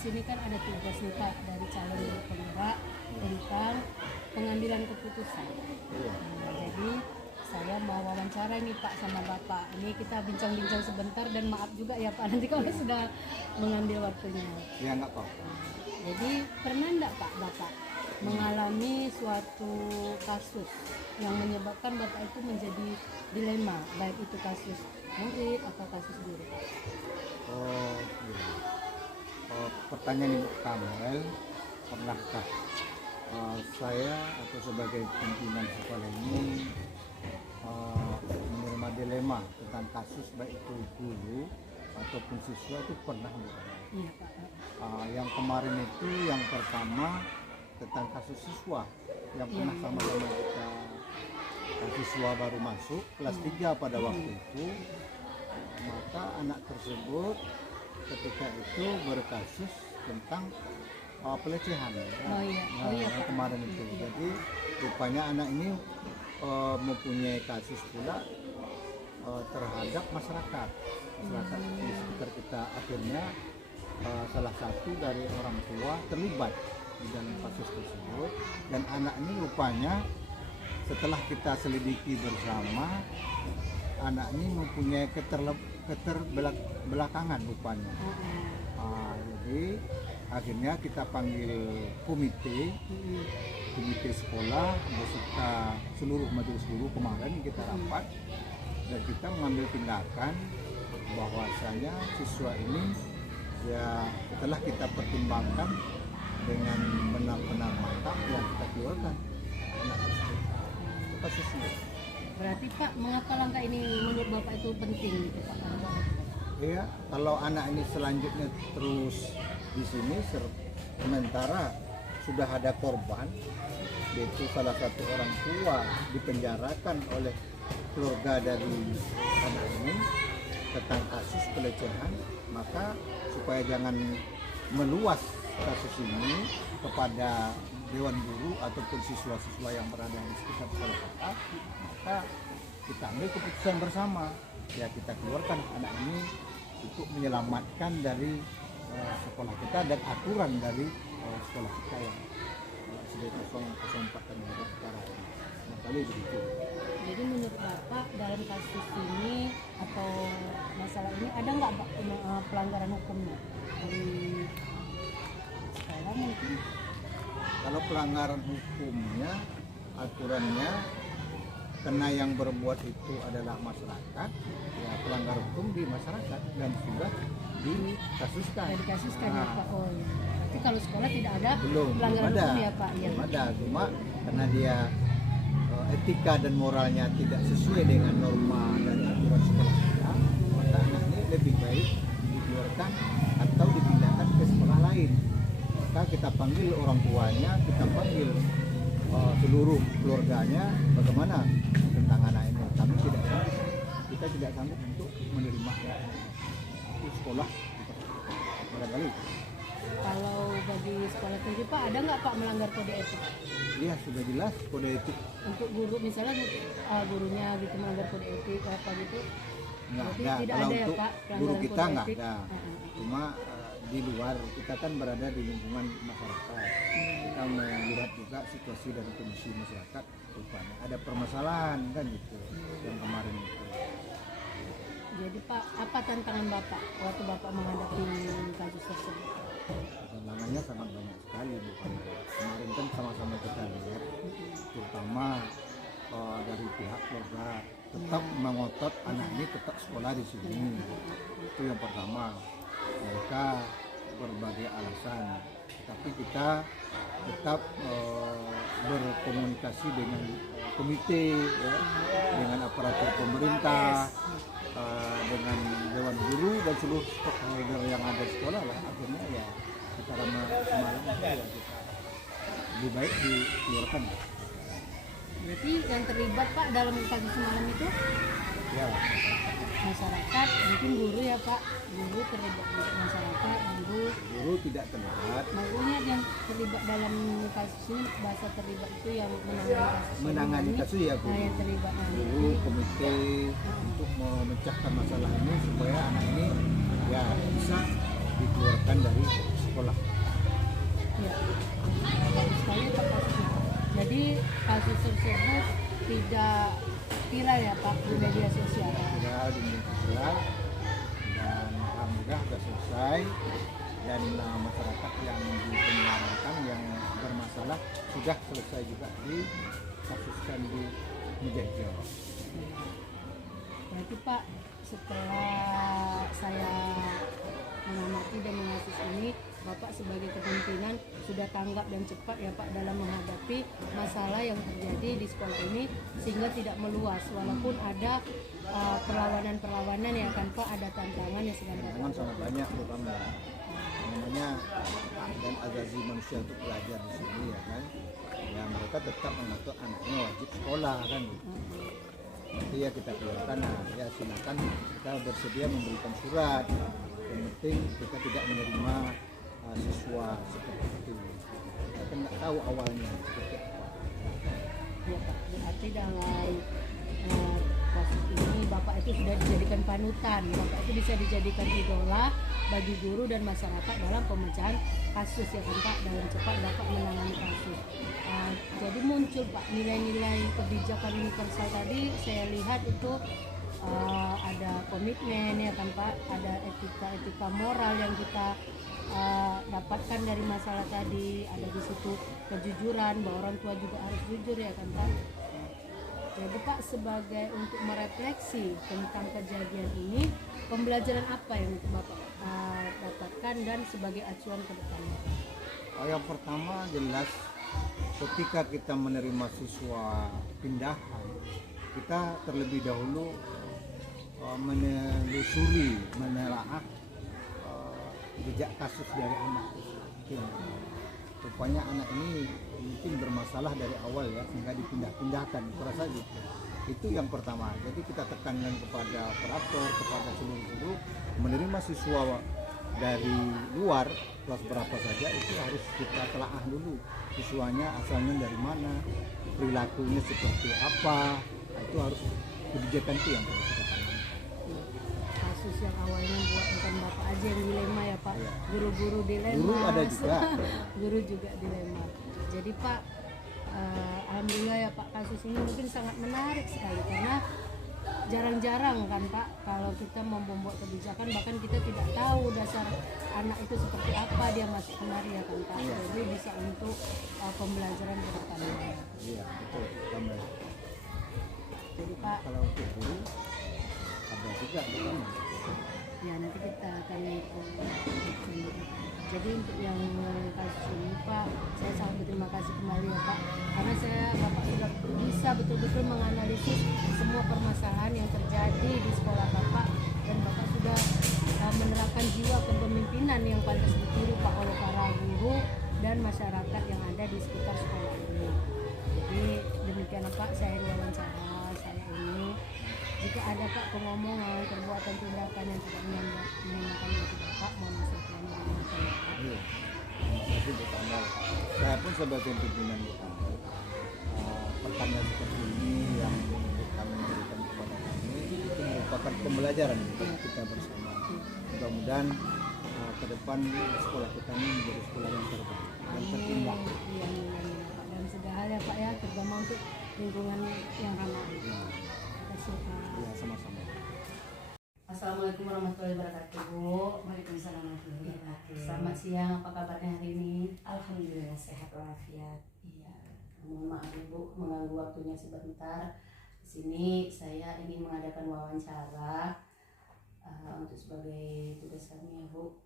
sini kan ada tugas nih Pak dari calon guru penggerak tentang pengambilan keputusan. Jadi saya mau wawancara nih Pak sama Bapak. Ini kita bincang-bincang sebentar dan maaf juga ya Pak nanti kalau sudah mengambil waktunya. Ya nggak apa-apa. Jadi pernah enggak Pak Bapak mengalami suatu kasus yang menyebabkan Bapak itu menjadi dilema, baik itu kasus murid atau kasus guru? Oh, iya. Pertanyaan Ibu Kamel, pernahkah saya atau sebagai pimpinan sekolah ini menerima dilema tentang kasus baik itu guru ataupun siswa itu pernah? Iya Pak. Yang kemarin itu yang pertama tentang kasus siswa yang pernah sama-sama kita, siswa baru masuk kelas 3 pada waktu itu, maka anak tersebut ketika itu berkasus tentang pelecehan. Pak. Kemarin itu. Jadi rupanya anak ini mempunyai kasus pula terhadap masyarakat di sekitar kita. Akhirnya salah satu dari orang tua terlibat di dalam kasus tersebut, dan anak ini rupanya setelah kita selidiki bersama, anak ini mempunyai keterbelakangan rupanya. Jadi akhirnya kita panggil komite sekolah beserta seluruh majelis guru. Kemarin kita rapat dan kita mengambil tindakan bahwasanya siswa ini ya setelah kita pertimbangkan dengan benar-benar mantap yang kita keluarkan anak tersebut. Itu kasusnya. Berarti Pak, mengapa langkah ini menurut Bapak itu penting gitu Pak? Iya, kalau anak ini selanjutnya terus di sini sementara sudah ada korban, yaitu salah satu orang tua dipenjarakan oleh keluarga dari anak ini tentang kasus pelecehan, maka supaya jangan meluas kasus ini kepada dewan guru ataupun siswa-siswa yang berada di sekitar sekolah kita, maka kita ambil keputusan bersama, ya kita keluarkan anak ini untuk menyelamatkan dari sekolah kita dan aturan dari sekolah kita yang SD 004 dan sekarang. Kali begitu. Jadi menurut Bapak dalam kasus ini atau masalah ini ada nggak Pak pelanggaran hukumnya dari sekolah mungkin? Kalau pelanggaran hukumnya, aturannya, karena yang berbuat itu adalah masyarakat, ya pelanggar hukum di masyarakat dan sudah dikasuskan. Sudah dikasuskan ya Pak. Oh, iya. Tapi kalau sekolah tidak ada belum pelanggaran ada, hukum ya Pak? Ya. belum ada, cuma karena dia etika dan moralnya tidak sesuai dengan norma dari aturan sekolah kita, maka anak ini lebih baik dikeluarkan atau dipindahkan ke sekolah lain. Maka kita panggil orang tuanya, kita panggil seluruh keluarganya, bagaimana tentang anak ini. Kami tidak sanggup, kita tidak sanggup untuk menerima itu sekolah barangkali. Kalau bagi sekolah tinggi Pak, ada nggak Pak melanggar kode etik? Iya, sudah jelas kode etik. Untuk guru misalnya gurunya gitu melanggar kode etik apa gitu? Nggak Berarti ada. tidak Kalau ada ya untuk Pak guru pelanggaran kita kode nggak etik? ada. Cuma di luar kita kan berada di lingkungan masyarakat. Kita melihat juga situasi dan kondisi masyarakat. Rupanya ada permasalahan kan gitu yang kemarin itu. Jadi Pak, apa tantangan Bapak waktu Bapak menghadapi kasus tersebut? Tantangannya sangat banyak sekali, bukan kemarin kan sama-sama kita lihat, terutama dari pihak keluarga tetap mengotot anak ini tetap sekolah di sini. Itu yang pertama. Mereka berbagai alasan, tapi kita tetap berkomunikasi dengan komite, ya, dengan aparatur pemerintah, dengan dewan guru dan seluruh stakeholder yang ada di sekolah lah. Akhirnya ya kita semalam ya kita lebih baik dikeluarkan. Berarti yang terlibat Pak dalam kasus semalam itu Ya, masyarakat, mungkin guru ya Pak, guru terlibat juga masyarakat, guru tidak terlibat. maksudnya yang terlibat dalam kasus ini, bahasa terlibat itu yang menangani kasus ya nah, yang terlibat guru komite untuk memecahkan masalah ini supaya anak ini ya bisa dikeluarkan dari sekolah. Ya, bagus sekali Pak kasusnya. Jadi kasus tersebut tidak viral ya Pak di media sosial. Sudah di media sosial dan alhamdulillah sudah selesai, dan masyarakat yang dipenjarakan yang bermasalah sudah selesai juga dikasuskan di Mejajo. Berarti Pak, setelah saya mengamati dan mengasus ini, Bapak sebagai kepemimpinan sudah tanggap dan cepat ya Pak dalam menghadapi masalah yang terjadi di sekolah ini sehingga tidak meluas, walaupun ada perlawanan-perlawanan ya kan Pak, ada tantangan yang sedang Tantangan sangat banyak, terutama namanya dan asasi manusia untuk belajar di sini ya kan. Ya mereka tetap menuntut anaknya wajib sekolah kan gitu. Nanti ya kita keluarkan, ya silakan, kita bersedia memberikan surat. Yang penting kita tidak menerima siswa seperti itu. Kita kan nggak tahu awalnya seperti apa. Ya Pak, berarti dalam kasus ini Bapak itu sudah dijadikan panutan, Bapak itu bisa dijadikan idola bagi guru dan masyarakat dalam pemecahan kasus ya kan Pak, dalam cepat dapat menangani kasus. Jadi muncul Pak nilai-nilai kebijakan universal tadi, saya lihat itu ada komitmen ya kan Pak, ada etika moral yang kita dapatkan dari masalah tadi, ada di situ kejujuran bahwa orang tua juga harus jujur ya kan Pak. Jadi Pak, sebagai untuk merefleksi tentang kejadian ini, pembelajaran apa yang Bapak dapatkan dan sebagai acuan ke depannya? Yang pertama jelas ketika kita menerima siswa pindahan, kita terlebih dahulu menelusuri, menelaah jejak kasus dari anak. Rupanya anak ini mungkin bermasalah dari awal ya, sehingga dipindah-pindahkan, kurasa gitu. Itu yang pertama. Jadi kita tekankan kepada operator, kepada seluruh guru, menerima siswa dari luar kelas berapa saja itu harus kita telaah dulu. Siswanya asalnya dari mana, perilakunya seperti apa, itu harus kebijakan itu yang harus kita tangani. Kasus yang awalnya bukan Bapak aja yang dilema ya Pak, guru-guru dilema, Guru ada juga. guru juga dilema. Jadi Pak, alhamdulillah ya Pak, kasus ini mungkin sangat menarik sekali karena jarang-jarang kan Pak kalau kita membuat kebijakan, bahkan kita tidak tahu dasar anak itu seperti apa dia masuk kemari ya kan Pak. Jadi bisa untuk pembelajaran ke depannya. Iya, betul. Tambah. Jadi Pak, Kalau untuk guru ada juga bukan? ya nanti kita akan jadi untuk yang kasus ini Pak, saya sangat berterima kasih kembali ya Pak, karena Bapak sudah bisa betul-betul menganalisis semua permasalahan yang terjadi di sekolah Bapak, dan Bapak sudah menerapkan jiwa kepemimpinan yang pantas ditiru Pak oleh para guru dan masyarakat yang ada di sekitar sekolah ini. Jadi demikian Pak, saya wawancara saya ini. Jika ada Pak pengomongan, perbuatan, tindakan yang tidak menyenangkan bagi Bapak, mohon maaf Iya. Terima kasih Bu Tandal. Saya pun sebagai pimpinan Bu Tandal, pertanyaan seperti ini yang kami berikan kepada kami itu merupakan pembelajaran bagi kita bersama. Mudah-mudahan ke depan sekolah kita ini menjadi sekolah yang terbaik dan terindah. Iya, Pak. Dan segala hal ya Pak ya, terutama untuk lingkungan yang ramah. Terima kasih Pak. Ya, sama-sama. Assalamualaikum warahmatullahi wabarakatuh Bu. Waalaikumsalam warahmatullahi wabarakatuh. Selamat siang, apa kabarnya hari ini? Alhamdulillah sehat walafiat. Iya, mohon maaf Ibu mengganggu waktunya sebentar. Di sini saya ingin mengadakan wawancara untuk sebagai tugas kami ya Bu.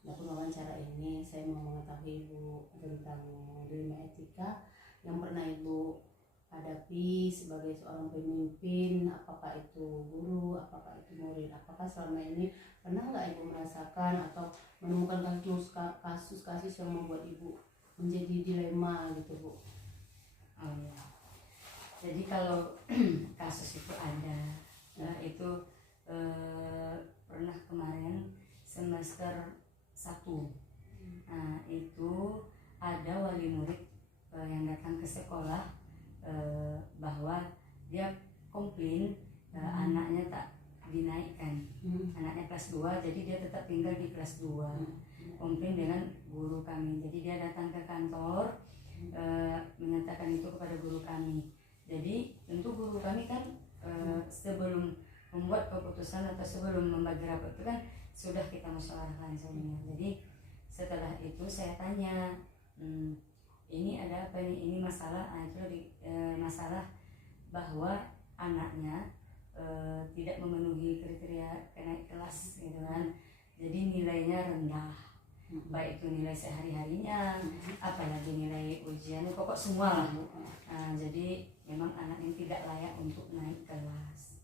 Dalam wawancara ini saya mau mengetahui Ibu tentang dilema etika yang pernah Ibu hadapi sebagai seorang pemimpin, apakah itu guru, apakah itu murid, apakah selama ini pernah nggak Ibu merasakan atau menemukan kasus-kasus yang membuat Ibu menjadi dilema gitu Bu? Oh ya. Jadi kalau kasus itu ada, itu pernah kemarin semester 1. Nah itu ada wali murid yang datang ke sekolah bahwa dia komplain anaknya tak dinaikkan, anaknya kelas 2, jadi dia tetap tinggal di kelas 2. komplain dengan guru kami. Jadi dia datang ke kantor menyatakan itu kepada guru kami. Jadi tentu guru kami kan sebelum membuat keputusan atau sebelum membagi rapot itu kan sudah kita musyawarahkan semuanya. Jadi setelah itu saya tanya, ini ada apa ini masalah, itu masalah bahwa anaknya tidak memenuhi kriteria naik kelas gitu kan, jadi nilainya rendah, baik itu nilai sehari-harinya, apalagi nilai ujian, pokok semua lah Bu. Jadi memang anak ini tidak layak untuk naik kelas.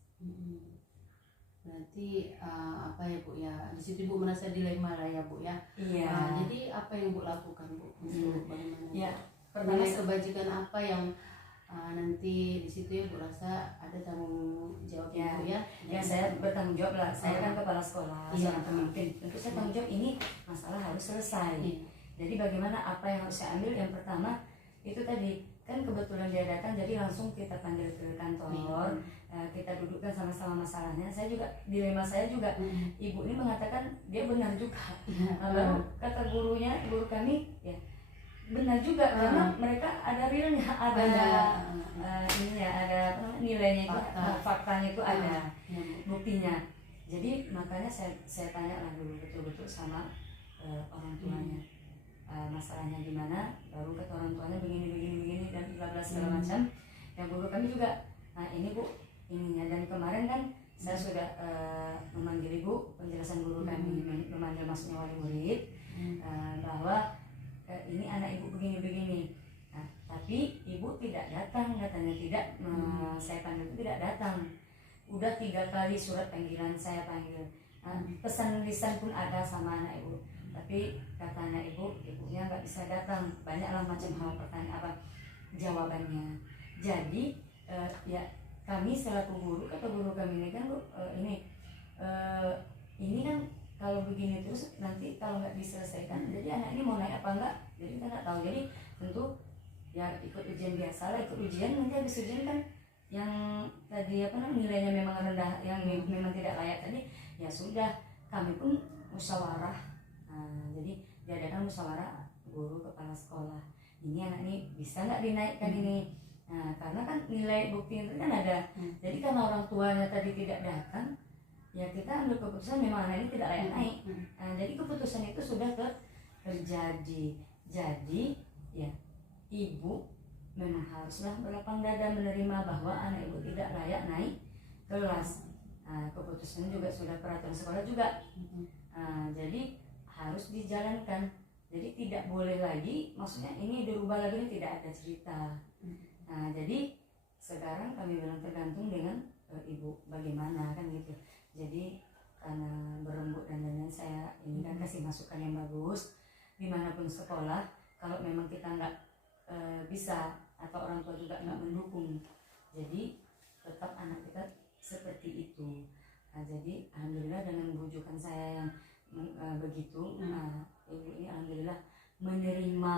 Berarti apa ya Bu ya, di situ Ibu merasa dilema lah ya Bu ya. Iya. Jadi apa yang Ibu lakukan Bu untuk bagaimana? Ya, pertama kebajikan apa yang nanti di situ ya Bu rasa ada tanggung jawab ya, Ibu ya? Ya saya bertanggung jawab lah. Saya kan kepala sekolah, seorang pemimpin. Tentu saya tanggung jawab ini masalah harus selesai. Jadi bagaimana apa yang harus saya ambil? Yang pertama itu tadi kan kebetulan dia datang, jadi langsung kita panggil ke kantor, kita dudukkan sama-sama masalahnya. Saya juga dilema saya juga, ibu ini mengatakan dia benar juga. Lalu kata guru kami ya benar juga karena mereka ada realnya, ada ini ya, ada apa namanya, nilainya itu, faktanya itu ada, buktinya. Jadi makanya saya tanya lah dulu betul-betul sama orang tuanya. Masalahnya gimana, baru kata orang tuanya begini dan bla bla segala macam. Yang guru kami juga, nah ini Bu ininya, dan kemarin kan saya sudah memanggil Ibu penjelasan guru kami, memanggil maksudnya wali murid, bahwa ini anak Ibu begini. Nah, tapi Ibu tidak datang katanya, tidak saya panggil itu tidak datang. Udah 3 kali surat panggilan saya panggil, pesan lisan pun ada sama anak Ibu, tapi katanya ibunya nggak bisa datang, banyaklah macam hal pertanyaan jawabannya. Jadi ya kami selaku guru, kata guru kami ini kan Bu, ini kan kalau begini terus nanti kalau nggak diselesaikan, jadi anak ini mau naik apa enggak, jadi kita nggak tahu. Jadi tentu ya ikut ujian biasa lah, ikut ujian, nanti habis ujian kan yang tadi apa namanya nilainya memang rendah, yang memang tidak layak tadi, ya sudah kami pun musyawarah. Jadi diadakan musyawarah guru kepala sekolah, ini anak ini bisa nggak dinaikkan ini. Karena kan nilai bukti itu kan ada. Jadi karena orang tuanya tadi tidak datang, ya kita ambil keputusan memang anak ini tidak layak naik. Jadi keputusan itu sudah terjadi. Jadi ya ibu memang haruslah berlapang dada menerima bahwa anak ibu tidak layak naik kelas. Keputusan juga sudah peraturan sekolah juga. Jadi harus dijalankan. Jadi tidak boleh lagi, maksudnya ini dirubah lagi, ini tidak ada cerita. Jadi sekarang kami bilang tergantung dengan ibu bagaimana kan gitu. Jadi karena berembuk dan lain-lain, saya ini kan kasih masukan yang bagus dimanapun sekolah. Kalau memang kita nggak bisa atau orang tua juga nggak mendukung, jadi tetap anak kita seperti itu. Jadi alhamdulillah dengan bujukan saya yang begitu, ibu ini alhamdulillah menerima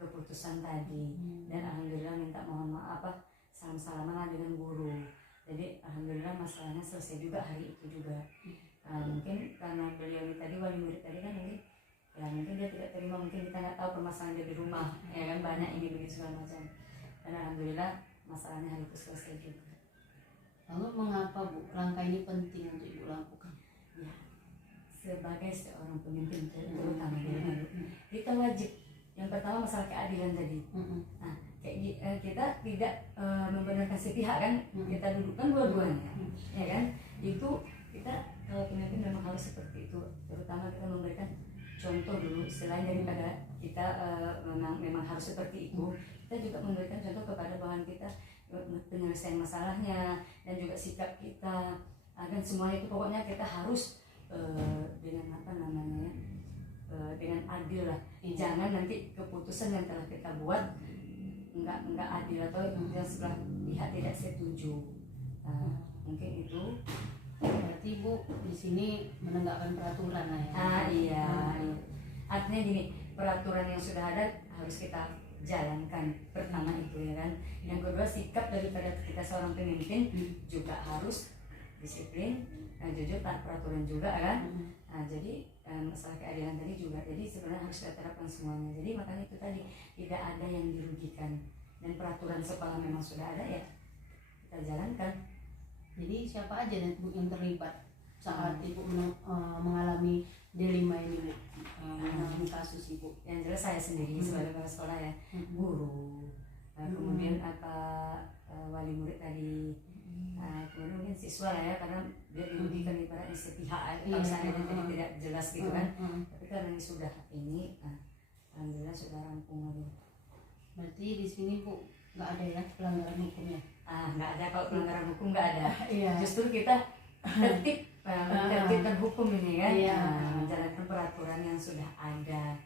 keputusan tadi, dan alhamdulillah minta mohon maaf salam-salaman dengan guru. Jadi alhamdulillah masalahnya selesai juga hari itu juga. Mungkin karena beliau ini tadi wali murid tadi kan mungkin dia tidak terima, mungkin kita nggak tahu permasalahan dia di rumah, ya kan banyak ini begitu segala macam. Dan alhamdulillah masalahnya hari itu selesai juga. Lalu mengapa Bu langkah ini penting untuk Ibu lakukan? Ya, sebagai seorang pemimpin terutama kita wajib, yang pertama masalah keadilan tadi. Nah, kita tidak membenarkan sepihak kan, kita dudukkan dua-duanya, ya kan? Itu kita kalau pemimpin memang harus seperti itu, terutama kita memberikan contoh dulu. Selain daripada kita memang harus seperti itu, kita juga memberikan contoh kepada bawahan kita, penyelesaian masalahnya dan juga sikap kita, dan semua itu pokoknya kita harus dengan apa namanya dengan adil lah. Jangan nanti keputusan yang telah kita buat enggak adil atau yang sebelah pihak tidak setuju. Mungkin itu. Berarti Bu di sini menegakkan peraturan lah ya. Iya. Artinya gini, peraturan yang sudah ada harus kita jalankan. Pertama itu ya kan. Yang kedua, sikap daripada kita seorang pemimpin juga harus disiplin, jujur, taat peraturan juga kan. Nah, jadi masalah keadilan tadi juga, jadi sebenarnya harus kita terapkan semuanya. Jadi makanya itu tadi tidak ada yang dirugikan, dan peraturan sekolah memang sudah ada ya kita jalankan. Jadi siapa aja Bu yang terlibat saat Ibu mengalami dilema ini, Bu, mengalami kasus Ibu? Yang jelas saya sendiri sebagai kepala sekolah ya, guru, kemudian wali murid tadi, kemudian mungkin siswa lah ya, karena dia dirugikan ibaratnya sepihak kalau seandainya tadi tidak jelas gitu kan. Tapi karena ini sudah ini, alhamdulillah sudah rampung lagi. Berarti di sini Bu nggak ada ya pelanggaran hukumnya? Nggak ada, kalau pelanggaran hukum nggak ada. Iya. Justru kita tertib, menertibkan hukum ini kan, Iya. menjalankan peraturan yang sudah ada.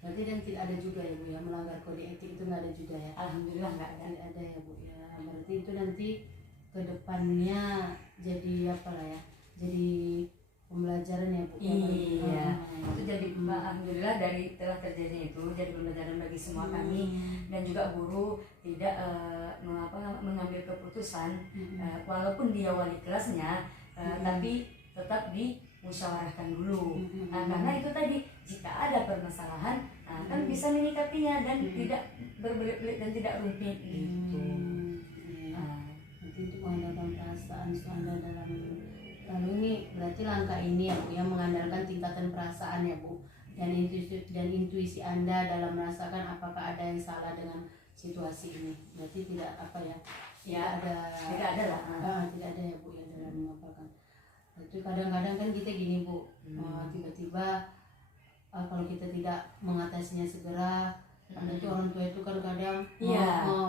Berarti dan tidak ada juga ya Bu ya melanggar kode etik, itu nggak ada juga ya? Alhamdulillah nggak ada. Tidak ada ya Bu ya. Berarti itu nanti kedepannya jadi apa lah ya? Jadi pembelajaran ya Bu. Iya. Itu jadi alhamdulillah dari telah terjadinya itu jadi pembelajaran bagi semua kami, dan juga guru tidak mengambil keputusan walaupun dia wali kelasnya, tapi tetap dimusyawarahkan dulu. Karena itu tadi jika ada permasalahan kan bisa menyikapinya dan tidak berbelit-belit dan tidak rumit gitu. Nanti untuk mengandalkan perasaan Anda dalam, lalu ini berarti langkah ini ya Bu yang mengandalkan tingkatan perasaan ya Bu, dan intuisi Anda dalam merasakan apakah ada yang salah dengan situasi ini. Berarti tidak apa ya? Tidak ada lah. Tidak ada ya Bu ya dalam mengapakan. Itu kadang-kadang kan kita gini Bu, tiba-tiba kalau kita tidak mengatasinya segera, karena itu orang tua itu kan kadang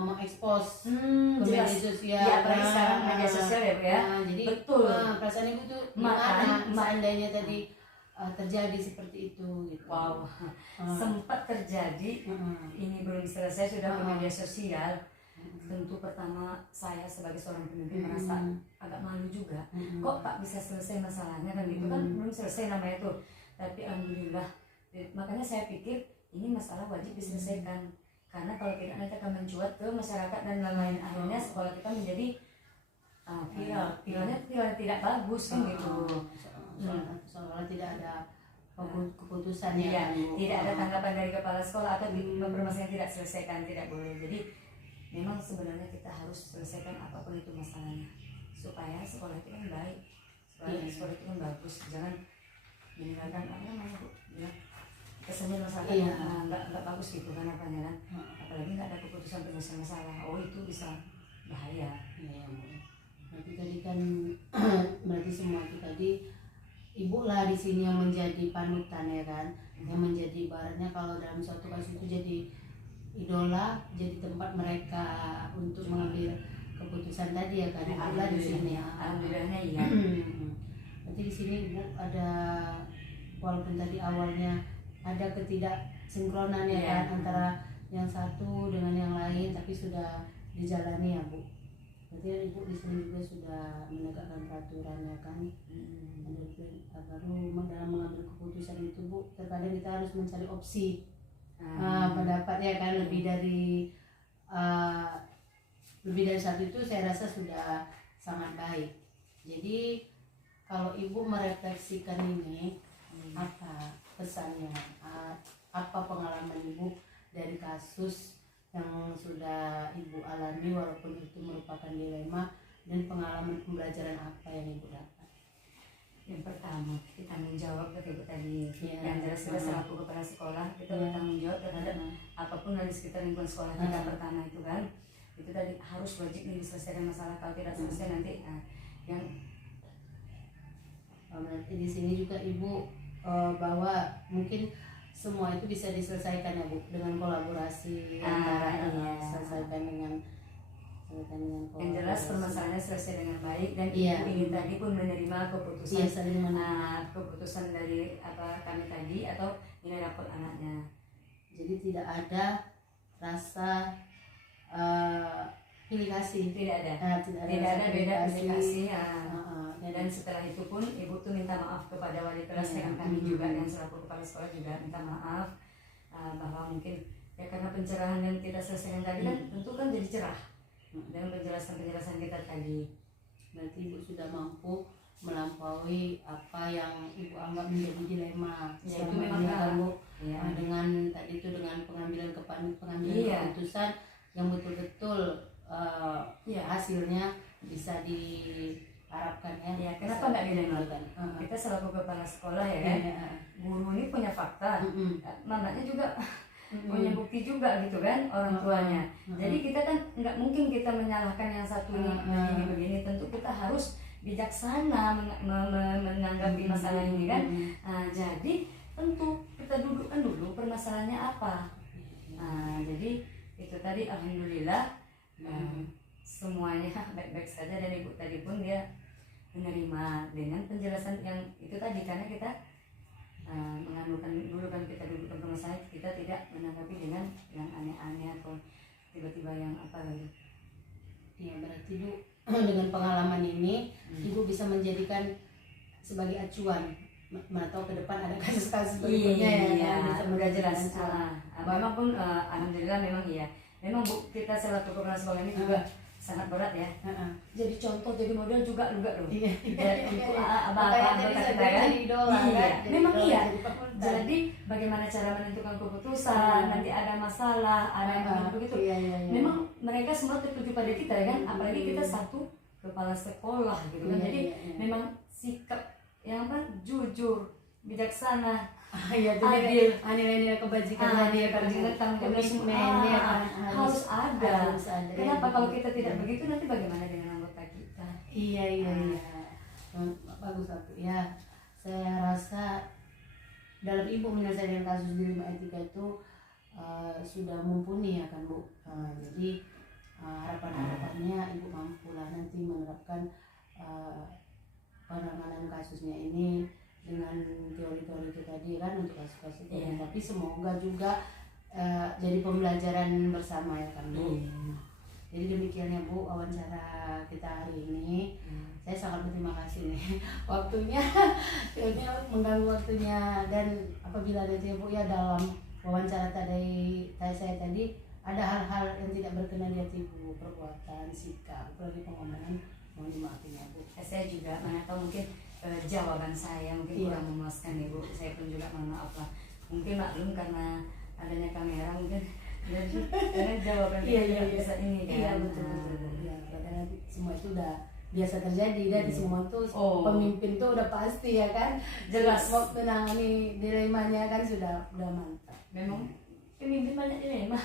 mengekspos ke media sosial. Iya, apalagi sekarang media sosial ya Bu ya. Jadi betul. Perasaan ibu tuh gimana seandainya tadi terjadi seperti itu gitu. Wow, sempat terjadi. Ini belum selesai sudah ke media sosial. Tentu pertama saya sebagai seorang pemimpin merasa agak malu juga. Kok Pak bisa selesai masalahnya kan gitu kan, belum selesai namanya tuh. Tapi alhamdulillah, makanya saya pikir ini masalah wajib diselesaikan, karena kalau tidak nanti akan mencuat ke masyarakat dan lain-lain, akhirnya sekolah kita menjadi viralnya tidak bagus kan gitu. Soalnya tidak ada keputusan ya. Tidak ada tanggapan dari kepala sekolah atau permasalahan tidak selesaikan, tidak boleh. Jadi memang sebenarnya kita harus selesaikan apapun itu masalahnya supaya sekolah itu kan baik, sekolah itu kan bagus. Jangan meninggalkan Bu ya, kesannya masyarakat nggak bagus gitu kan apanya kan, apalagi nggak ada keputusan penyelesaian masalah. Itu bisa bahaya. Berarti tadi kan berarti semua itu tadi Ibu lah di sini yang menjadi panutan ya kan, yang menjadi ibaratnya kalau dalam suatu kasus itu jadi idola, jadi tempat mereka untuk mengambil keputusan tadi ya kan. Ibulah di sini ya. Alhamdulillahnya iya. Berarti di sini Ibu ada, walaupun tadi awalnya ada ketidaksinkronan ya kan antara yang satu dengan yang lain, tapi sudah dijalani ya Bu. Berarti Ibu di sini juga sudah menegakkan peraturan ya kan. Baru dalam mengambil keputusan itu Bu, terkadang kita harus mencari opsi pendapat ya kan, lebih dari satu itu saya rasa sudah sangat baik. Jadi kalau Ibu merefleksikan ini, apa pesannya, apa pengalaman Ibu dari kasus yang sudah Ibu alami, walaupun itu merupakan dilema, dan pengalaman pembelajaran apa yang Ibu dapat? Yang pertama, kita tanggung jawab ketika tadi yang jelas kita selaku kepala sekolah, kita bertanggung jawab terhadap apapun dari sekitar lingkungan sekolah kita. Pertama itu kan, itu tadi harus wajib diselesaikan masalah. Kalau tidak selesai nanti yang berarti di sini juga Ibu bahwa mungkin semua itu bisa diselesaikan ya Bu dengan kolaborasi antara diselesaikan dengan yang jelas permasalahannya selesai dengan baik, dan Ibu ingin tadi pun menerima keputusan keputusan dari kami tadi atau nilai rapor anaknya. Jadi tidak ada rasa pilih kasih, tidak ada beda pilih kasih. Dan setelah itu pun Ibu tuh minta maaf kepada wali kelas dengan kami juga, dan selaku kepala sekolah juga minta maaf bahwa mungkin ya karena pencerahan yang kita selesaikan tadi kan tentu kan jadi cerah dengan penjelasan kita tadi. berarti ibu sudah mampu melampaui apa yang ibu anggap menjadi dilema Ya, itu selama memang ini kan Bu. ya. Dengan tadi itu dengan pengambilan Iya. keputusan yang betul-betul Iya. hasilnya bisa diharapkan ya. Ya, kenapa nggak dilema? Heeh. Kita selaku kepala sekolah ya kan, Iya. guru ini punya fakta, Mm-mm. mamanya juga Mm-mm. punya bukti juga gitu kan, orang tuanya. Mm-mm. Jadi kita kan nggak mungkin kita menyalahkan yang satu ini begini. Tentu kita harus bijaksana menanggapi masalah ini kan. Nah, jadi tentu kita dudukkan dulu permasalahannya apa. Nah, jadi itu tadi alhamdulillah semuanya baik-baik saja, dan ibu tadi pun dia menerima dengan penjelasan yang itu tadi, karena kita menganukan dulu kan, kita dudukkan permasalahan, kita tidak menanggapi dengan yang aneh-aneh atau tiba-tiba yang apa gitu. Ya, berarti Bu dengan pengalaman ini Ibu bisa menjadikan sebagai acuan atau ke depan ada kasus-kasus berikutnya Iya, bisa udah jelas. acuan. Memang pun alhamdulillah memang iya. Memang Bu, kita selaku kepala sekolah ini juga sangat berat ya. Jadi contoh, jadi model juga loh. Iya. Jadi Makanya abang-abang bisa kita kan. jadi idola Iya, kan? Jadi memang idola, iya. jadi panutan. Jadi bagaimana cara menentukan keputusan, nanti ada masalah, ada yang begitu. Iya. Memang mereka semua tertuju pada kita ya kan, apalagi kita satu kepala sekolah gitu kan. Jadi memang sikap yang apa, jujur, bijaksana, Iya, adil, nilai-nilai kebajikan, dia kerja komitmen ya kan, harus ada. harus ada. Kenapa kalau kita tidak begitu, nanti bagaimana dengan anggota kita? Iya. Bagus aku ya. Saya rasa dalam Ibu menyelesaikan kasus di 5 etika itu sudah mumpuni ya kan Bu. Jadi harapan-harapannya Ibu mampu lah nanti menerapkan penanganan kasusnya ini dengan teori-teori itu tadi kan untuk kasus-kasus lain. Tapi semoga juga jadi pembelajaran bersama ya kan Bu. Jadi demikian ya Bu wawancara kita hari ini. Saya sangat berterima kasih nih waktunya mengganggu waktunya, dan apabila nanti Bu ya dalam wawancara tadi saya tadi ada hal-hal yang tidak berkenan di hati Ibu, perbuatan, sikap, apalagi pengomongan, mohon dimaafin ya Bu. Saya juga mana tahu mungkin jawaban saya mungkin kurang memuaskan Ibu. Saya pun juga mohon maaf lah. Mungkin maklum karena adanya kamera mungkin dan jawaban kita tidak bisa ini kan. Iya betul. Ya, padahal semua itu udah biasa terjadi dan semua itu pemimpin tuh udah pasti ya kan, jelas mau menangani dilemanya kan sudah mantap. Memang pemimpin banyak dilema.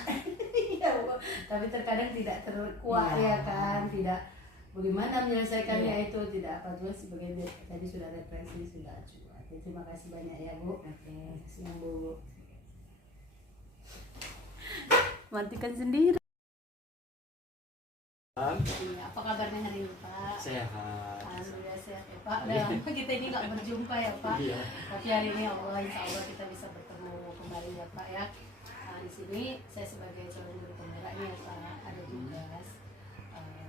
Iya Bu, tapi terkadang tidak terkuat ya kan, tidak bagaimana menyelesaikannya itu tidak apa tuh sebagai tadi sudah referensi sudah acuan. Terima kasih banyak ya Bu. Oke. Siang Bu. Matikan sendiri. Iya, apa kabarnya hari ini Pak? Sehat. Alhamdulillah sehat ya Pak. Udah lama kita ini nggak berjumpa ya Pak. Iya. Tapi hari ini Allah insya Allah kita bisa bertemu kembali ya Pak ya. Di sini saya sebagai calon guru penggerak ini ya Pak ada tugas.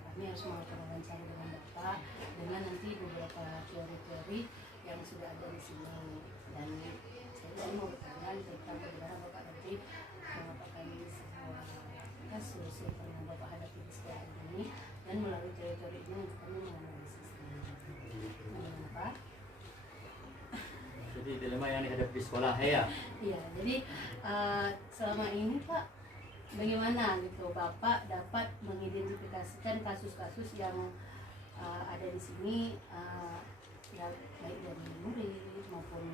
Kami harus melakukan wawancara dengan Bapak dengan nanti beberapa teori-teori yang sudah ada di sini, dan saya mau bertanya tentang bagaimana Bapak nanti mengatakan sebuah kasus yang pernah Bapak hadapi di sekolah ini, dan melalui teori-teori ini kami menganalisisnya. Bagaimana Pak? Jadi dilema yang dihadapi di sekolah ya. Iya, jadi selama ini Pak, bagaimana gitu Bapak dapat mengidentifikasikan kasus-kasus yang ada di sini, ya, baik dari murid maupun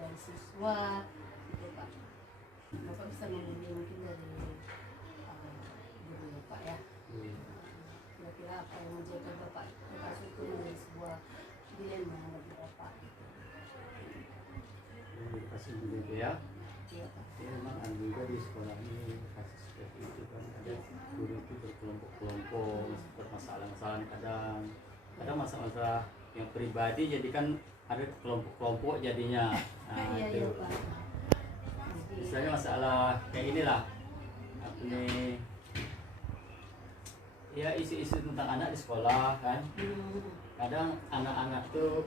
dari siswa gitu Pak. Bapak bisa memilih mungkin dari guru ya Pak ya. Kira-kira apa yang menjadikan Bapak kasus itu menjadi sebuah dilema bagi Bapak gitu. Kasih begitu ya. Iya Pak. Ya, memang ada juga di sekolah ini kasus seperti itu kan, ada guru itu berkelompok-kelompok bermasalah-masalah, kadang masalah-masalah yang pribadi jadi kan ada kelompok-kelompok jadinya. Nah, Iya itu. Pak. Misalnya masalah kayak inilah apa nih, ya isu-isu tentang anak di sekolah kan. Kadang anak-anak tuh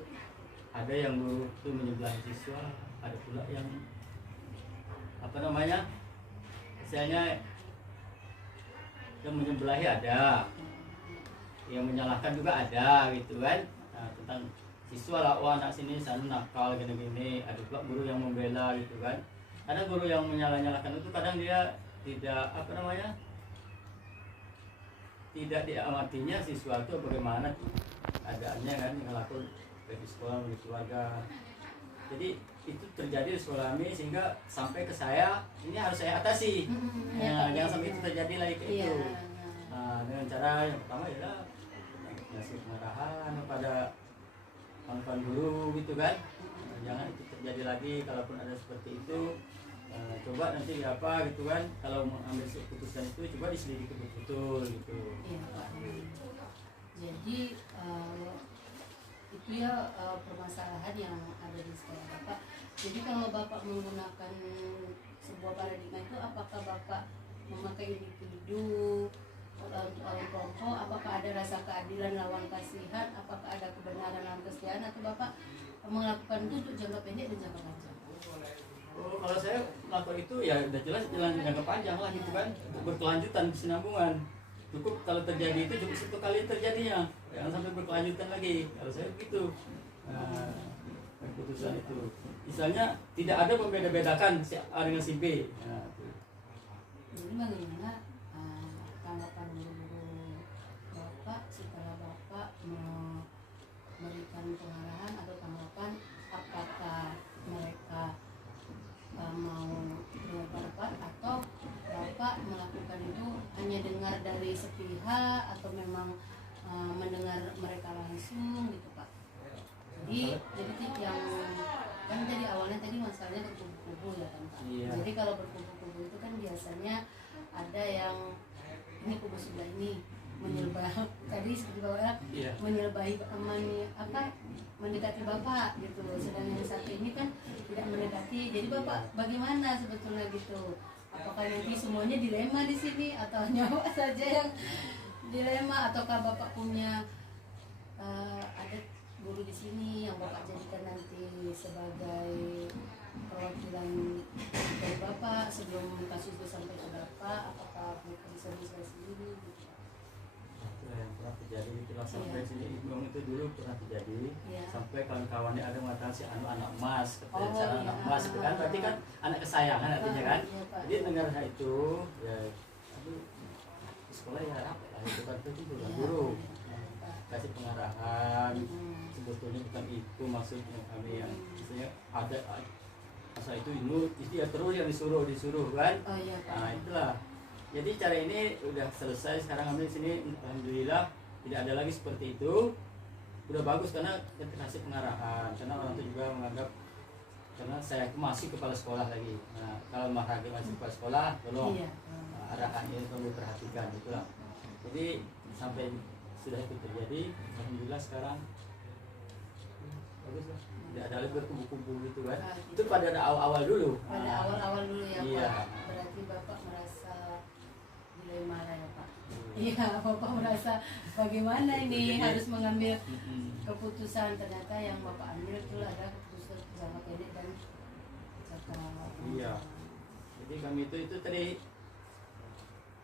ada yang guru tuh menyebelahi siswa, ada pula yang apa namanya, misalnya yang menyebelahi ada, yang menyalahkan juga ada gitu kan. Nah, tentang siswa lah, wah anak sini sana nakal gini-gini, ada pula guru yang membela gitu kan. Kadang guru yang menyalah-nyalahkan itu kadang dia tidak apa namanya, tidak diamatinya siswa itu bagaimana keadaannya kan, yang laku di sekolah, di keluarga. Jadi itu terjadi di sekolah kami sehingga sampai ke saya, ini harus saya atasi. Jangan sampai itu terjadi lagi kayak Iya. itu. Nah, dengan cara yang pertama adalah ngasih pengarahan kepada kawan-kawan guru gitu kan. Jangan itu terjadi lagi, kalaupun ada seperti itu coba nanti apa gitu kan, kalau mengambil keputusan itu coba diselidiki betul gitu. Iya, Pak. Jadi itu ya permasalahan yang ada di sekolah Bapak. Jadi kalau Bapak menggunakan sebuah paradigma itu, apakah Bapak memakai individu untuk lawan kelompok, apakah ada rasa keadilan lawan kasihan, apakah ada kebenaran lawan kesetiaan, atau Bapak melakukan itu untuk jangka pendek dan jangka panjang? Oh, kalau saya melakukan itu ya udah jelas jalan jangka panjang lah gitu kan, berkelanjutan, kesinambungan. Cukup kalau terjadi itu cukup satu kali terjadinya, jangan sampai berkelanjutan lagi. Kalau saya begitu, keputusan itu. Misalnya tidak ada membeda-bedakan si A dengan si B. Nah, Jadi bagaimana tanggapan guru-guru Bapak setelah Bapak memberikan pengarahan, atau tanggapan apakah mereka mau dengar pendapat, atau Bapak melakukan itu hanya dengar dari sepihak, atau memang mendengar mereka langsung gitu Pak? Jadi yang kan tadi awalnya tadi masalahnya berkumpul-kumpul ya kan Pak. Iya. Jadi kalau berkumpul-kumpul itu kan biasanya ada yang ini kubu sebelah ini menyelebah tadi seperti Bapak iya. menyelebahi mendekati Bapak gitu. Sedangkan yang satu ini kan tidak mendekati. Jadi Bapak bagaimana sebetulnya gitu? Apakah nanti semuanya dilema di sini, atau nyawa saja yang dilema, ataukah Bapak punya ada guru di sini yang Bapak jadikan nanti sebagai perwakilan dari Bapak sebelum kasus itu sampai ke Bapak? Apakah bisa sendiri gitu? Itu yang pernah terjadi itulah sampai Iya. sini Ibnu itu dulu pernah terjadi. Iya. Sampai kawan-kawannya ada mengatakan si anak emas, Oh, katanya iya. anak emas itu kan, berarti kan anak kesayangan artinya kan. Iya, Pak. Jadi dengar hal itu ya, aduh, di sekolah ya apa lah itu kan, itu juga Iya. guru Iya. kasih pengarahan. Hmm. Sebetulnya bukan itu maksudnya kami, yang misalnya ada masa itu ya terus yang disuruh kan. Oh iya Pak. Nah itulah, jadi cara ini udah selesai sekarang kami di sini, alhamdulillah tidak ada lagi seperti itu. Udah bagus karena kita kasih pengarahan, karena orang itu juga menganggap karena saya itu masih kepala sekolah lagi. Nah kalau Maharagi masih kepala sekolah, tolong Iya. arahan ini tolong diperhatikan itulah. Jadi sampai sudah itu terjadi, alhamdulillah sekarang bagus lah. Tidak ada lagi berkumpul-kumpul gitu kan. Itu pada awal-awal dulu. Pada awal-awal dulu ya Iya. Pak. Berarti Bapak merasa dilema lah ya Pak. Iya, Bapak merasa bagaimana ini Jadi- harus mengambil Mm-mm. keputusan. Ternyata yang Bapak ambil itu adalah keputusan jangka pendek dan jangka Iya. Jadi kami itu tadi,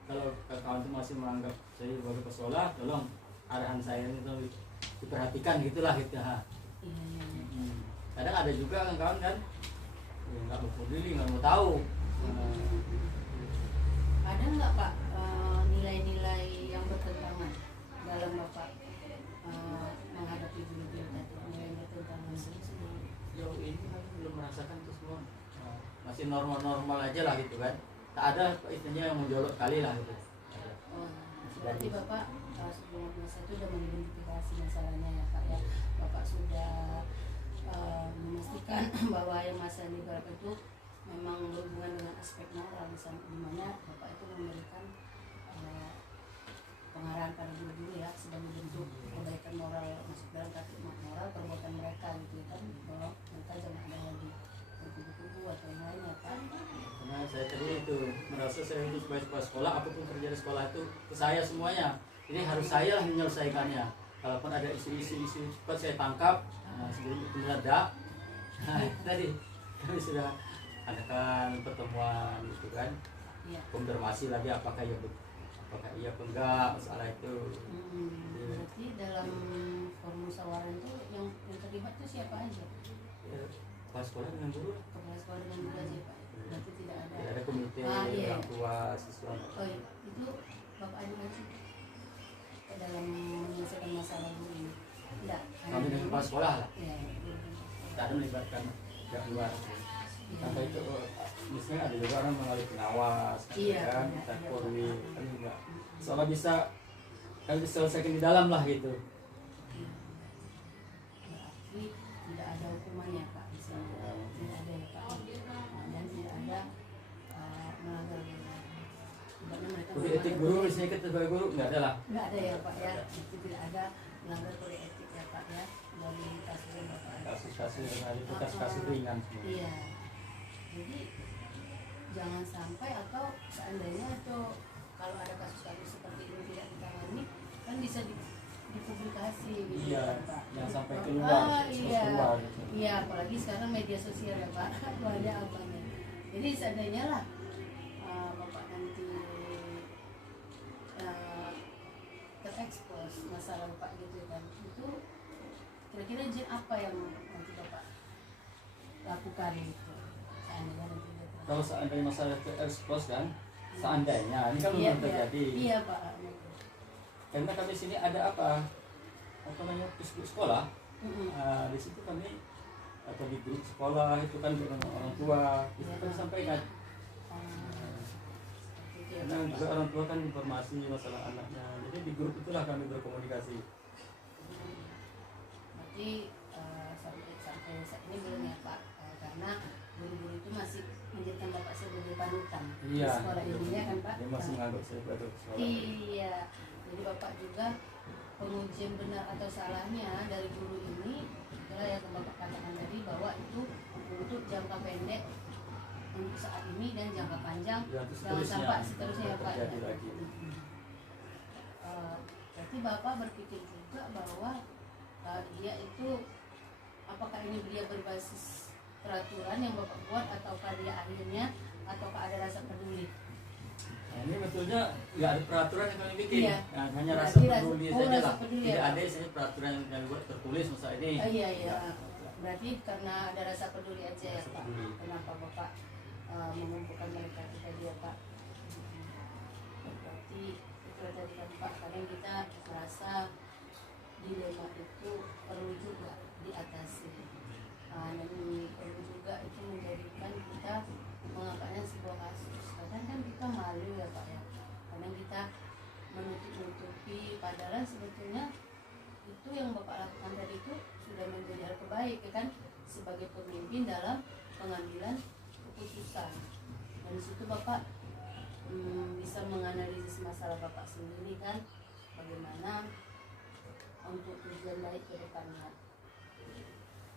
kalau kawan itu masih menganggap saya sebagai pesolah, tolong arahan saya ini tolong diperhatikan gitulah gitu. Ha. Iya, iya, iya. Kadang ada juga kawan-kawan kan ya nggak mau peduli, nggak mau tahu. Ada nggak Pak nilai-nilai yang bertentangan dalam Bapak menghadapi guru-guru tadi, nilai yang bertentangan Jauh ini kami belum merasakan itu semua. Masih normal-normal aja lah gitu kan. Tak ada istilahnya yang menjolok kali lah gitu. Ada. Oh, berarti Bapak sebelum masa itu sudah mengidentifikasi masalahnya ya Pak ya. Bapak sudah memastikan bahwa yang masalah ini Bapak itu memang berhubungan dengan aspek moral, di mana Bapak itu memberikan pengarahan pada guru-guru ya sebagai bentuk kebaikan moral, masuk dalam kategori moral perbuatan mereka gitu kan, bahwa mereka jangan ada lagi berkubu-kubu atau yang lainnya Pak. Karena saya tadi itu merasa saya itu sebagai kepala sekolah, apapun kerja di sekolah itu ke saya semuanya. Jadi harus saya lah menyelesaikannya. Kalaupun ada isu-isu cepat saya tangkap sebelum itu meledak. Nah itu tadi kami sudah adakan pertemuan gitu kan, Iya. konfirmasi lagi apakah ya apakah iya apa enggak masalah itu. Berarti dalam permusyawarah itu yang terlibat itu siapa aja? Ya, kepala sekolah dengan guru, Kepala sekolah dengan guru aja Pak. Berarti tidak ada. tidak ada komite Iya. orang tua siswa. Oh iya, itu Bapak ada nggak sih dalam menyelesaikan masalah guru ini? Tidak. Kami dengan kepala sekolah lah, Ya, tidak ada melibatkan pihak luar. Sampai itu misalnya ada juga orang melalui pengawas, Iya, kan, iya, kita iya. korwi, kan enggak. Soalnya bisa kan diselesaikan di dalam lah gitu. berarti tidak ada hukumannya Pak di sini. Tidak ada ya Pak. Dan tidak ada melanggar. Ibaratnya mereka Kode etik guru misalnya kita sebagai guru nggak ada lah. nggak ada ya Pak ya. Itu tidak ada melanggar kode etik ya Pak ya. Dari kasus yang Bapak ada. Kasus-kasus yang ada itu kasus ringan semua. Iya. Jadi jangan sampai atau seandainya atau kalau ada kasus-kasus seperti ini tidak ditangani kan bisa dipublikasi gitu Iya, kan, Pak. yang sampai keluar, terus iya. keluar gitu. Iya, apalagi sekarang media sosial ya Pak. Banyak apanya. Jadi seandainya lah Bapak nanti terekspos masalah Bapak gitu kan. Itu kira-kira izin apa yang nanti Bapak lakukan gitu seandainya nanti dia terang. Kalau seandainya masalah terekspos kan, seandainya ini kan Iya, belum terjadi. iya Pak. Karena kami sini ada apa namanya Facebook sekolah. Mm-mm. Di situ kami atau di grup sekolah itu kan dengan orang tua itu kan sampaikan. Seperti itu ya, Karena Pak. juga orang tua kan informasi masalah anaknya. Jadi di grup itulah kami berkomunikasi. Berarti sampai saat ini belum ya Pak, karena guru-guru itu masih menjadikan Bapak sebagai panutan di Iya. sekolah ini ya kan Pak? Dia masih menganggap saya sebagai sekolah. Iya, jadi Bapak juga pengujian benar atau salahnya dari guru ini adalah yang Bapak katakan tadi bahwa itu untuk jangka pendek untuk saat ini dan jangka panjang Ya, jangan sampai seterusnya ya Pak. terjadi lagi. Berarti Bapak berpikir juga bahwa dia itu apakah ini dia berbasis peraturan yang Bapak buat ataukah dia akhirnya ataukah ada rasa peduli? Nah, ini betulnya nggak ada peraturan yang kami bikin. Iya. Nah, hanya Berarti rasa peduli rasa saja lah. peduli Tidak ya, Pak. ada isinya peraturan yang buat tertulis masa ini. Iya iya. Ya. Berarti karena ada rasa peduli aja ya Rasa Pak. peduli. Kenapa Bapak mengumpulkan mereka itu tadi ya Pak? Berarti itu tadi kan Pak. Kadang kita merasa dilema itu perlu juga diatasi. Dan perlu juga itu menjadikan kita menganggapnya sebuah kasus. Kadang kan kita malu ya Pak ya. Kadang kita menutup-nutupi padahal sebetulnya itu yang Bapak lakukan tadi itu sudah menjadi hal terbaik ya kan sebagai pemimpin dalam pengambilan keputusan. Dan di situ Bapak bisa menganalisis masalah Bapak sendiri kan bagaimana untuk tujuan baik ke depannya.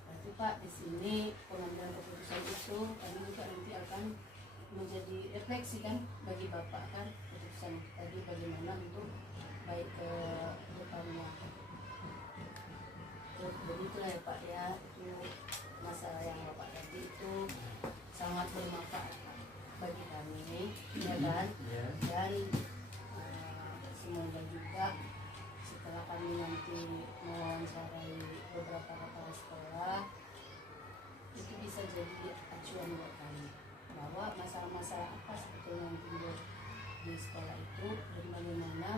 Berarti Pak di sini pengambilan keputusan itu kami juga nanti akan menjadi refleksi kan bagi Bapak kan keputusan tadi bagaimana untuk baik ke depannya. Begitulah ya Pak ya, itu masalah yang Bapak tadi itu sangat bermanfaat Pak, bagi kami ya kan. Ya. Dan semoga juga setelah kami nanti mewawancarai beberapa kepala sekolah itu bisa jadi acuan buat kami bahwa masalah-masalah apa sebetulnya yang timbul di sekolah itu dan bagaimana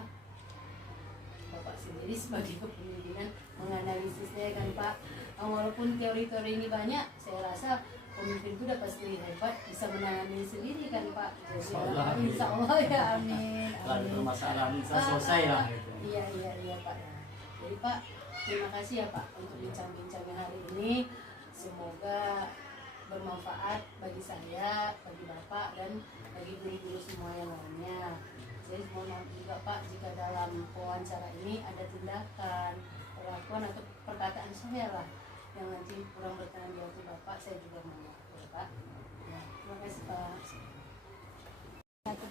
Bapak sendiri sebagai kepemimpinan menganalisisnya kan Pak. Walaupun teori-teori ini banyak, saya rasa pemimpin itu udah pasti hebat bisa menangani sendiri kan Pak. Jadi insya Allah ya amin. Kalau ada permasalahan bisa selesai lah. Gitu. Iya Pak. Jadi Pak terima kasih ya Pak untuk bincang-bincangnya hari ini. Semoga bermanfaat bagi saya, bagi Bapak dan bagi guru-guru semua yang lainnya. Saya mohon maaf juga Pak jika dalam wawancara ini ada tindakan, perlakuan atau perkataan saya lah yang nanti kurang berkenan di hati Bapak, saya juga mohon maaf ya Pak. Ya, terima kasih Pak.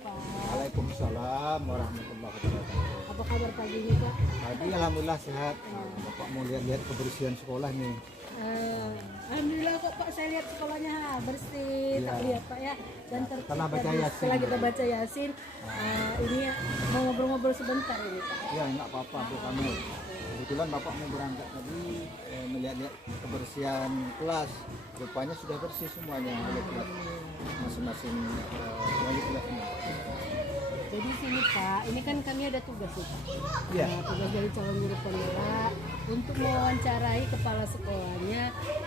Waalaikumsalam warahmatullahi wabarakatuh. Apa kabar pagi ini Pak? Tadi alhamdulillah sehat. Bapak mau lihat-lihat kebersihan sekolah nih. Alhamdulillah kok Pak saya lihat sekolahnya bersih, tak lihat Pak ya. Dan Setelah baca tadi Yasin. setelah kita baca Yasin, ini mau ngobrol-ngobrol sebentar ini Pak. Ya nggak apa-apa Bu Kamil. Kebetulan Bapak mau berangkat tadi melihat-lihat kebersihan kelas. Rupanya sudah bersih semuanya oleh kelas masing-masing wali kelasnya. Jadi sini Pak, ini kan kami ada tugas nih Pak. Iya. Nah, tugas dari calon guru penggerak untuk mewawancarai kepala sekolahnya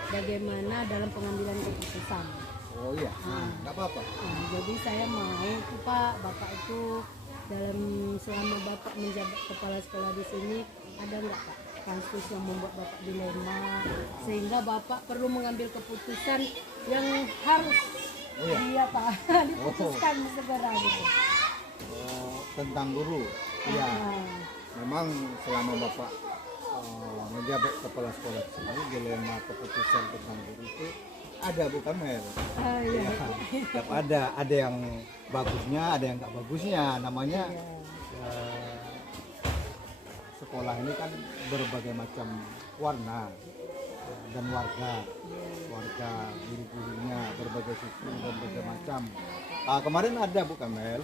bagaimana dalam pengambilan keputusan. Oh iya, nggak apa-apa. Nah, jadi saya mau tuh Pak, Bapak itu dalam selama Bapak menjabat kepala sekolah di sini ada nggak Pak kasus yang membuat Bapak dilema sehingga Bapak perlu mengambil keputusan yang harus dia Pak diputuskan segera gitu. Tentang guru, ya Nah, memang selama Bapak menjabat kepala sekolah di sini dilema keputusan tentang guru itu ada Bu Kamel. iya. Tetap ada yang bagusnya, ada yang nggak bagusnya. Namanya sekolah ini kan berbagai macam warna dan warga guru-gurunya berbagai suku dan berbagai macam. Kemarin ada Bu Kamel,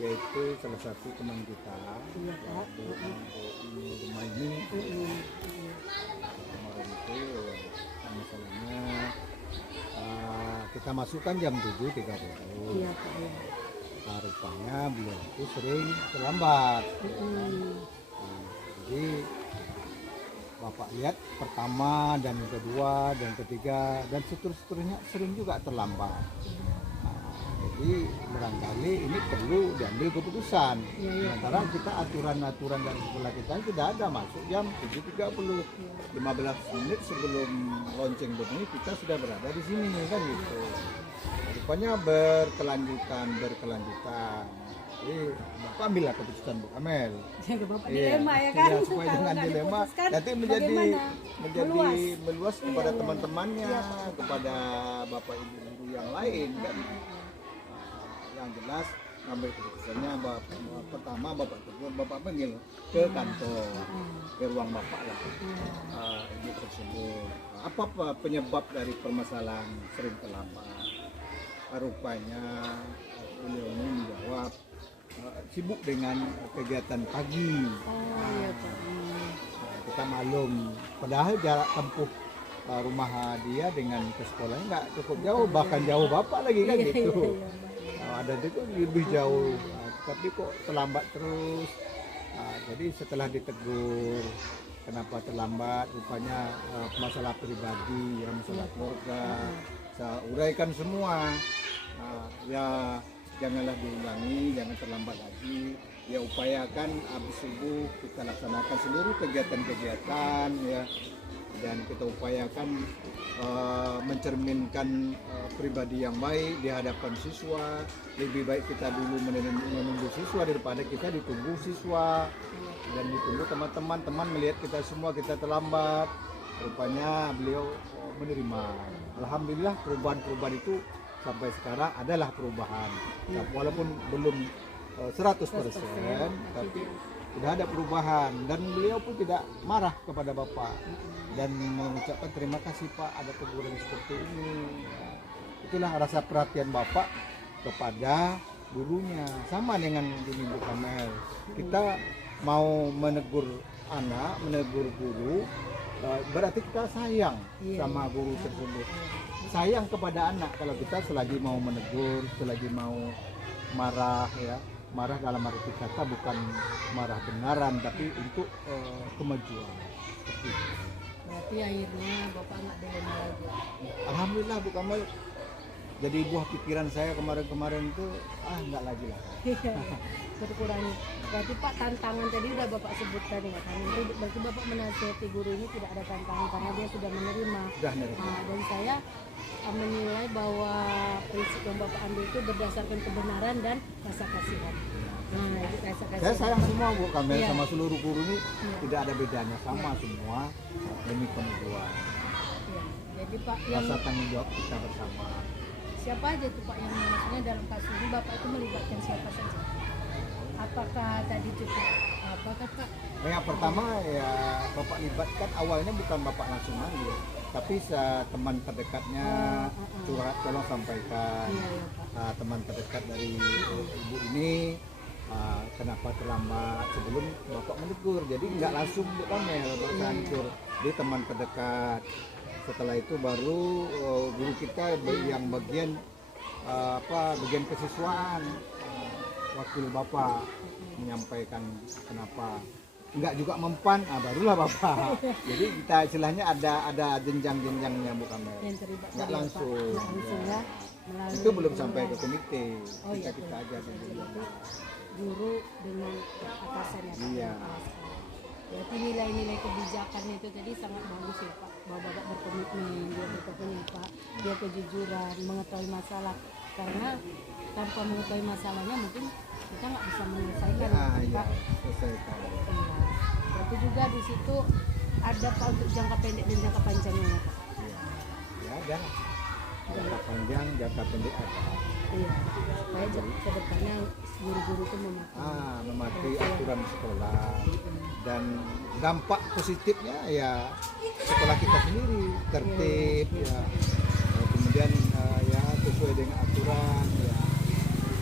yaitu salah satu teman kita, Iya, Pak. rumah ini kemarin itu masalahnya kita masukkan jam 7.30. Iya Pak ya. Rupanya beliau itu sering terlambat. Jadi Bapak lihat pertama dan kedua dan ketiga dan seterusnya sering juga terlambat. Jadi barangkali ini perlu diambil keputusan. Sementara kita aturan-aturan dari sekolah kita tidak ada masuk jam 7.30. 15 menit sebelum lonceng bunyi kita sudah berada di sini kan gitu. Rupanya berkelanjutan. Jadi Bapak ambillah keputusan Bu Kamel. Jaga Bapak dilema ya kan. Ya, supaya Kalau jangan nggak dilema, diputuskan, nanti menjadi meluas. meluas kepada Iya. teman-temannya, Iya, Pak. kepada Bapak Ibu guru yang lain kan. Yang jelas ngambil keputusannya pertama Bapak tegur, Bapak panggil ke kantor, ke ruang Bapak lah. Ini tersebut. Apa penyebab dari permasalahan sering terlambat? Rupanya beliau ini menjawab sibuk dengan kegiatan pagi. Iya Pak. Kita maklum, padahal jarak tempuh rumah dia dengan ke sekolahnya nggak cukup jauh, bahkan jauh Bapak lagi kan gitu. Ada itu lebih jauh, tapi kok terlambat terus. Jadi setelah ditegur kenapa terlambat, rupanya masalah pribadi, masalah keluarga, saya uraikan semua. Ya janganlah diulangi, jangan terlambat lagi. Ya upayakan habis subuh kita laksanakan seluruh kegiatan-kegiatan ya, dan kita upayakan mencerminkan pribadi yang baik di hadapan siswa. Lebih baik kita dulu menunggu siswa daripada kita ditunggu siswa dan ditunggu teman-teman melihat kita semua kita terlambat. Rupanya beliau menerima. Alhamdulillah perubahan-perubahan itu sampai sekarang adalah perubahan. Nah, walaupun belum 100%, tapi sudah ada perubahan dan beliau pun tidak marah kepada Bapak dan mengucapkan terima kasih Pak ada teguran seperti ini. Itulah rasa perhatian Bapak kepada gurunya. Sama dengan gini Bu Kamel, kita mau menegur anak, menegur guru, berarti kita sayang sama guru tersebut, sayang kepada anak. Kalau kita selagi mau menegur, selagi mau marah ya, marah dalam arti kata bukan marah benaran tapi untuk kemajuan seperti itu. Berarti akhirnya Bapak nggak dilema lagi. Alhamdulillah Bu Kamal, jadi buah pikiran saya kemarin-kemarin itu nggak lagi lah. Berkurangi. Berarti Pak tantangan tadi udah Bapak sebutkan ya kan. Itu berarti Bapak menasihati guru ini tidak ada tantangan karena dia sudah menerima. Sudah menerima. Dan saya menilai bahwa prinsip yang Bapak ambil itu berdasarkan kebenaran dan rasa kasihan. Nah, itu rasa kasihan. Saya sayang semua Bu Kamel Iya. sama seluruh guru ini tidak ada bedanya, sama semua demi kemajuan. Iya. Jadi Pak yang Rasa tanggung jawab kita bersama. siapa aja tuh Pak yang maksudnya dalam kasus ini Bapak itu melibatkan siapa saja? Apakah tadi cukup apakah Pak? Yang pertama ya Bapak libatkan awalnya bukan Bapak langsung manggil, tapi teman terdekatnya curhat, tolong sampaikan. Iya, iya, Pak. Teman terdekat dari ibu ini kenapa terlambat sebelum bapak menegur, jadi nggak langsung Bu Kamel bapak hancur di teman terdekat. Setelah itu baru guru kita yang bagian bagian kesiswaan, wakil bapak menyampaikan kenapa nggak juga mempan, barulah bapak. Jadi kita istilahnya ada jenjang-jenjangnya Bu Kamel, Yang terlibat nggak tadi ya, Pak. langsung, Nggak langsung ya. ya. Melalui Itu belum sampai ke guru. komite, Oh, iya, kita aja Jadi dulu. itu guru dengan atasan ya Pak. Iya. Berarti nilai-nilai kebijakan itu tadi sangat bagus ya Pak. Bahwa Bapak berkomitmen, dia berkomitmen ya Pak. Dia kejujuran, mengetahui masalah. Karena tanpa mengetahui masalahnya mungkin kita nggak bisa menyelesaikan ya, Iya, Pak. selesaikan. Iya. Berarti juga di situ ada Pak untuk jangka pendek dan jangka panjangnya ya Pak. Iya. Ya ada. Jangka panjang, jangka pendek ada. Iya. Supaya ke depannya guru-guru itu mematuhi. Mematuhi aturan sekolah, dan dampak positifnya ya sekolah kita sendiri tertib ya. Kemudian ya sesuai dengan aturan ya.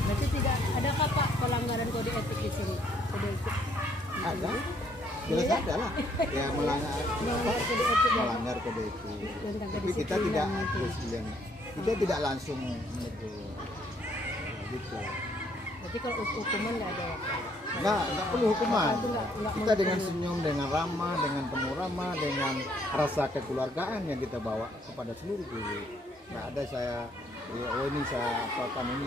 Berarti tidak adakah Pak pelanggaran kode etik di sini? Kode etik. Ada. Jelas ada lah. Ya melanggar Kode etik ya. melanggar kode etik. Tentang Tapi kita kedisiplinan tidak itu. disiplin. Kita tidak langsung menegur. Gitu. Berarti kalau hukuman nggak ada ya Pak? Enggak perlu hukuman. Itu nggak Kita dengan senyum, dengan ramah, dengan penuh ramah, dengan rasa kekeluargaan yang kita bawa kepada seluruh guru. Nggak ada saya, ini saya apakan ini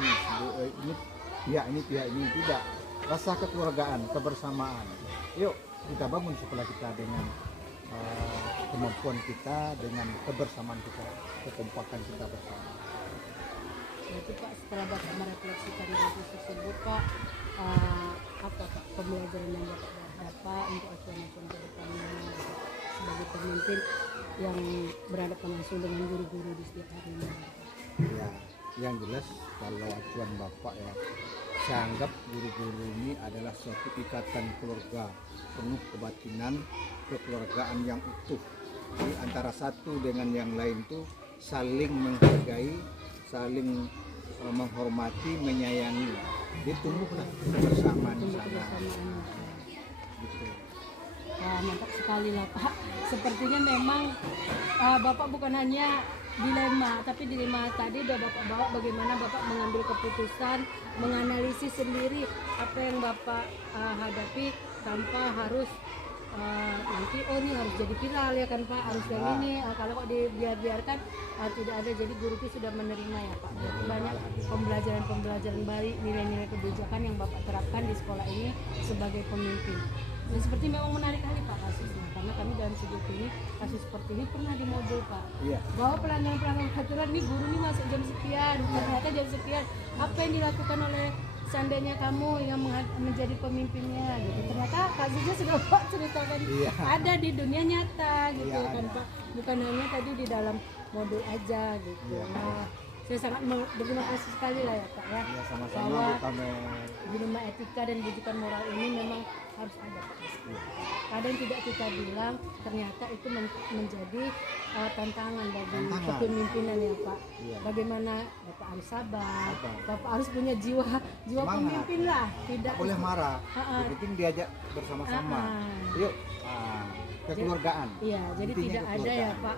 pihak ini tidak. Rasa kekeluargaan, kebersamaan. Yuk kita bangun sekolah kita dengan kemampuan kita, dengan kebersamaan kita, kekompakan kita bersama. Berarti Pak setelah Bapak merefleksikan dari tersebut Pak, apa Pak pembelajaran yang Bapak dapat untuk acuan-acuan ke depannya gitu, sebagai pemimpin yang berhadapan langsung dengan guru-guru di setiap harinya? Ya, yang jelas kalau acuan Bapak ya, saya anggap guru-guru ini adalah suatu ikatan keluarga penuh kebatinan, kekeluargaan yang utuh. Jadi antara satu dengan yang lain itu saling menghargai, saling menghormati, menyayangi. Dia tumbuhlah kebersamaan di sana. Kebersamaannya. Gitu. Wah, mantap sekali lah Pak. Sepertinya memang Bapak bukan hanya dilema, tapi dilema tadi udah Bapak bawa bagaimana Bapak mengambil keputusan, menganalisis sendiri apa yang Bapak hadapi tanpa harus nanti ini harus jadi viral ya kan Pak, harus yang ini kalau kok dibiarkan tidak ada. Jadi guru itu sudah menerima ya Pak. Banyak pembelajaran baik, nilai-nilai kebijakan yang Bapak terapkan di sekolah ini sebagai pemimpin. Dan seperti memang menarik kali Pak kasusnya, karena kami dalam sudut ini kasus seperti ini pernah di modul Pak. Iya. Bahwa pelanggaran peraturan nih guru nih masuk jam sekian, ternyata jam sekian. Apa yang dilakukan oleh seandainya kamu yang menjadi pemimpinnya gitu. Ternyata kasusnya sudah Pak ceritakan ada di dunia nyata gitu Iya, kan ada. Pak. Bukan hanya tadi di dalam modul aja gitu. Iya. Nah, saya sangat berterima kasih sekali lah ya Pak ya. Ya sama-sama Bahwa Bu Kamel. dilema etika dan bujukan moral ini memang harus ada. Kadang tidak kita bilang, ternyata itu menjadi tantangan bagi kepemimpinan ya Pak. Iya. Bagaimana Bapak harus sabar, Sabar. Bapak harus punya jiwa Semangat. pemimpin lah, tidak Tak boleh marah. Ha-ha. Yang penting diajak bersama-sama. Ha-ha. Yuk, kekeluargaan. Iya, jadi Intinya tidak ada ya kekeluargaan. Pak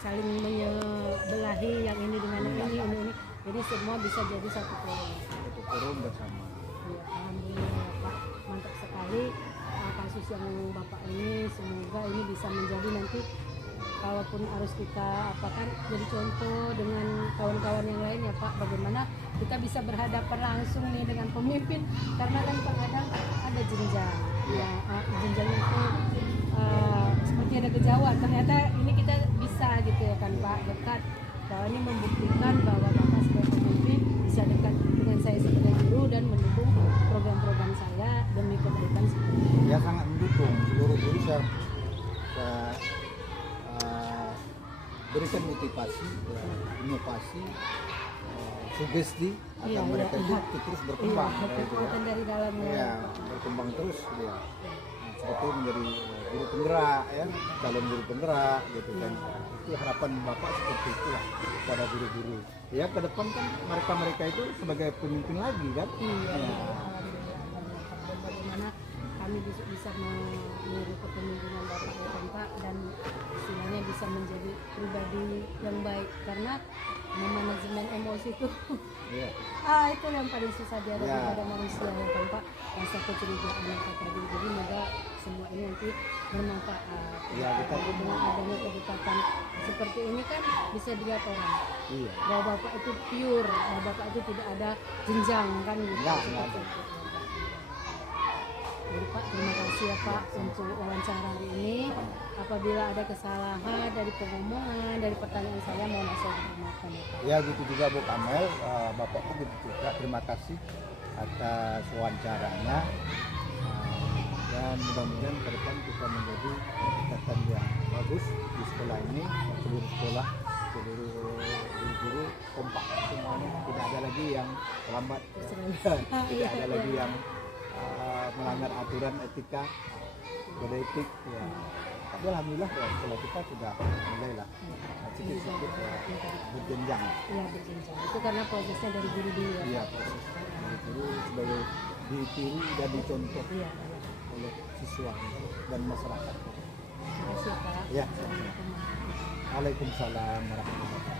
saling menyebelahi yang ini dengan ini. Jadi semua bisa jadi satu keluarga. Satu forum bersama. Ya, alhamdulillah ya Pak, mantap sekali kasus yang Bapak ini. Semoga ini bisa menjadi nanti kalaupun harus kita apakan jadi contoh dengan kawan-kawan yang lain ya Pak, bagaimana kita bisa berhadapan langsung nih dengan pemimpin, karena kan kadang ada jenjang ya, jenjangnya itu seperti ada kejauhan, ternyata ini kita bisa gitu ya kan Pak, dekat. Bahwa ini membuktikan bahwa Bapak sebagai pemimpin bisa dekat dengan saya sebagai guru dan mendukung program-program saya demi kebaikan sekolah. Ya sangat mendukung seluruh guru saya berikan motivasi, inovasi, sugesti agar mereka itu terus berkembang. Iya, berkembang dari dalamnya. Ya, berkembang terus dia. Seperti itu menjadi guru penggerak ya, calon guru penggerak gitu kan. Itu harapan Bapak seperti itulah kepada guru-guru. Ya ke depan kan mereka itu sebagai pemimpin lagi kan. Iya, Ya. dan bagaimana kami bisa meniru kepemimpinan Bapak ya kan Pak, dan istilahnya bisa menjadi pribadi yang baik, karena memanajemen emosi itu Iya. itu yang paling susah dihadapi Ya. pada manusia ya kan Pak, rasa kecurigaan yang tadi. Jadi semoga semua ini nanti bermanfaat. Ya, kita Jadi dengan adanya kedekatan seperti ini kan bisa dilihat orang Iya. bahwa Bapak itu pure, bahwa Bapak itu tidak ada jenjang kan gitu. Enggak Seperti ada. itu. Jadi Pak, terima kasih ya Pak untuk wawancara hari ini. Apabila ada kesalahan dari pengomongan, dari pertanyaan saya, mohon saya dimaafkan ya Pak. Ya gitu juga Bu Kamel, Bapak pun gitu juga. Terima kasih atas wawancaranya. Dan mudah-mudahan ke depan kita menjadi pendekatan yang bagus di sekolah ini, seluruh sekolah, seluruh guru-guru kompak semuanya. Tidak ada lagi yang terlambat, tidak ada lagi yang melanggar aturan etika, kode etik. Ya. Tapi alhamdulillah ya, sekolah kita sudah mulailah sedikit-sedikit berjenjang. Iya, berjenjang. Itu karena prosesnya dari guru dulu ya Iya, Pak. proses guru sebagai ditiru dan dicontoh Iya, iya. oleh siswa dan masyarakat. Terima kasih Pak. Ya. Assalamualaikum warahmatullahi wabarakatuh. Waalaikumsalam warahmatullahi wabarakatuh.